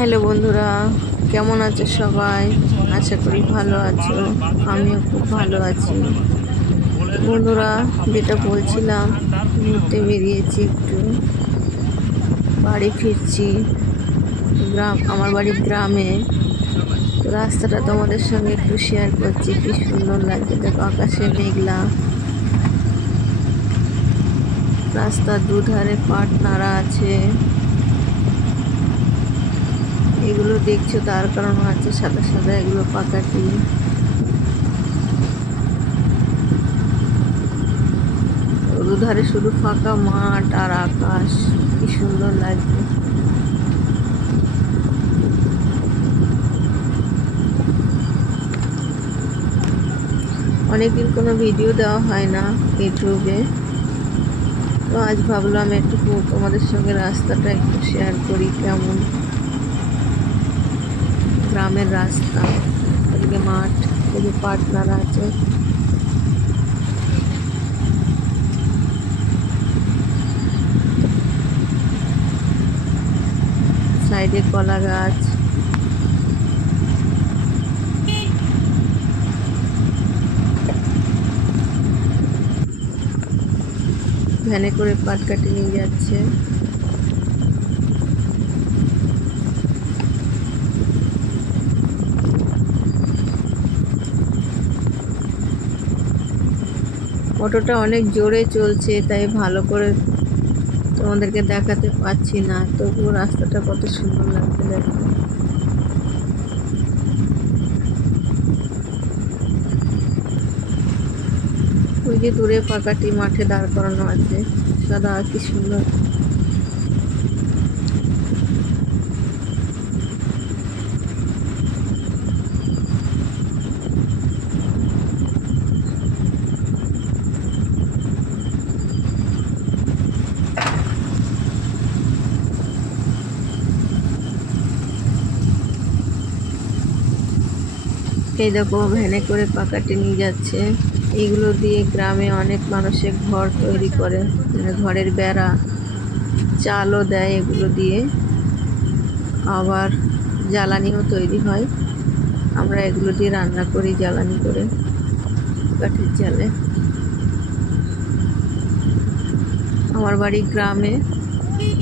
Hello বন্ধুরা, কেমন আছো সবাই? আশা করি ভালো আছো। আমিও খুব ভালো আছি। বন্ধুরা, যেটা বলছিলাম, ঘুরতে বেরিয়েছি, একটু বাড়ি ফিরছি। আমার বাড়ি গ্রামে। তো রাস্তাটা তোমাদের সঙ্গে একটু শেয়ার করছি। কি সুন্দর লাগছে, দেখো আকাশে মেঘলা, রাস্তার দুধারে পাট নাড়া আছে। এগুলো দেখছো তার কারণ আছে, সাদা সাদা এগুলো পাকাটি। দুধারে শুধু ফাঁকা মাঠ আর আকাশ, কি সুন্দর লাগছে। অনেকদিন কোনো ভিডিও দেওয়া হয় না ইউটিউবে, তো আজ ভাবলাম একটু তোমাদের সঙ্গে রাস্তাটা একটু শেয়ার করি। কেমন গ্রামের রাস্তা, এদিকে মাঠ, এদিকে পাটনারা আছে, সাইডে কলা গাছ। ভ্যানে করে পাট কাটি নিয়ে যাচ্ছে। অটোটা অনেক জোরে চলছে, তাই ভালো করে তোমাদেরকে দেখাতে পাচ্ছি না, তবুও রাস্তাটা কত সুন্দর লাগছে দেখো। ওই যে দূরে পাকাটি মাঠে দাঁড় করানো আছে, সাদা, কি সুন্দর। এই দেখো ভ্যানে করে পাকাটি নিয়ে যাচ্ছে। এগুলো দিয়ে গ্রামে অনেক মানুষের ঘর তৈরি করে, মানে ঘরের বেড়া, চালও দেয় এগুলো দিয়ে। আবার জ্বালানিও তৈরি হয়, আমরা এগুলো দিয়ে রান্না করি জ্বালানি করে, কাঠের জালে। আমার বাড়ি গ্রামে,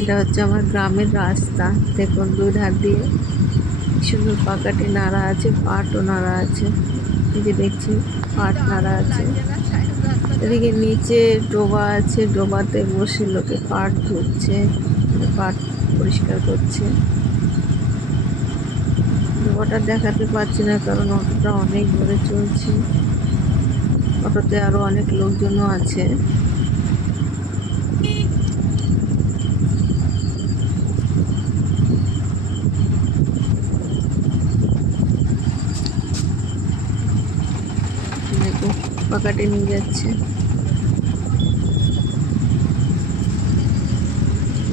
এটা হচ্ছে আমার গ্রামের রাস্তা। দেখুন দুই ধার দিয়ে সুন্দর পাকাটি নাড়া আছে, পাটও নাড়া আছে। এই যে দেখছি পাট নাড়া আছে। এদিকে নিচে ডোবা আছে, ডোবাতে বসে লোকে পাট ধুচ্ছে, পাট পরিষ্কার করছে। ডোবাটা দেখাতে পাচ্ছি না কারণ অটোটা অনেক দূরে চলছে, অটোতে আরো অনেক লোকজনও আছে। দেখো পাকাটি নিয়ে যাচ্ছে।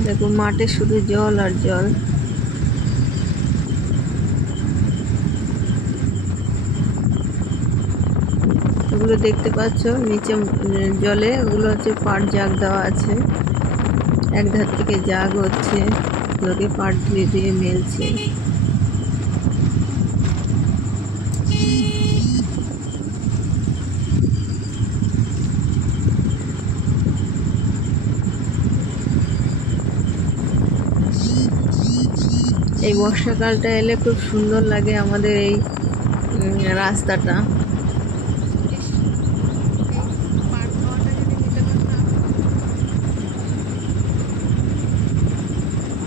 দেখো মাঠে শুধু জল আর জল। ওগুলো দেখতে পাচ্ছ নিচে জলে, ওগুলো হচ্ছে পাট জাগ দেওয়া আছে। এক ধার থেকে জাগ হচ্ছে, লোকে পাট ধুয়ে ধুয়ে মেলছে। এই বর্ষাকালটা এলে খুব সুন্দর লাগে আমাদের এই রাস্তাটা।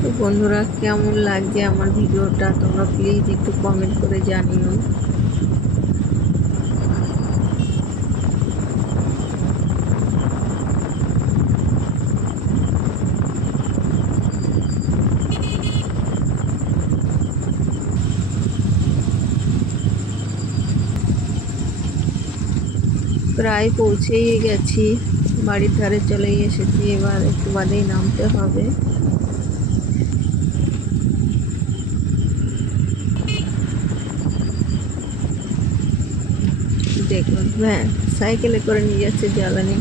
তো বন্ধুরা, কেমন লাগছে আমার ভিডিওটা তোমরা প্লিজ একটু কমেন্ট করে জানিও। প্রায় পৌঁছেই গেছি, বাড়ির ধারে চলেই এসেছি। এবার একটু বাদেই নামতে হবে। দেখুন সাইকেলে করে নিয়ে যাচ্ছে জ্বালানি।